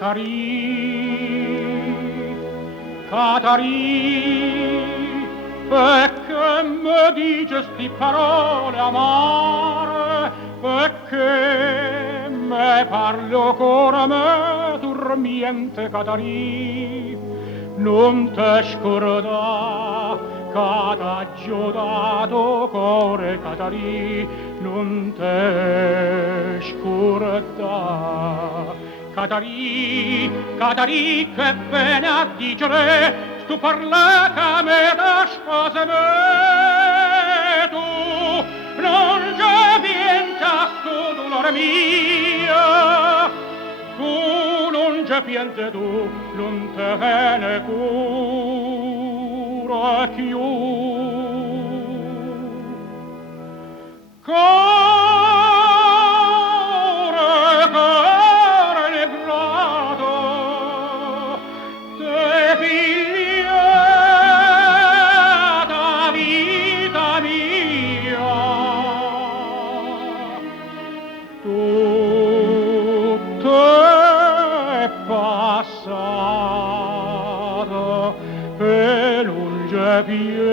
Catarì, perché mi dici sti parole amare, perché me parlo cuore me dormiente Catarì, non te scordà che t'ha giodato cuore Catarì, non te scordà. Catarì, Catarì, che bene a dicere, stu parla che me da spose me, tu non già pienta stu dolore mio, tu non già piente tu, non te ne cura più. Passato e non c'è più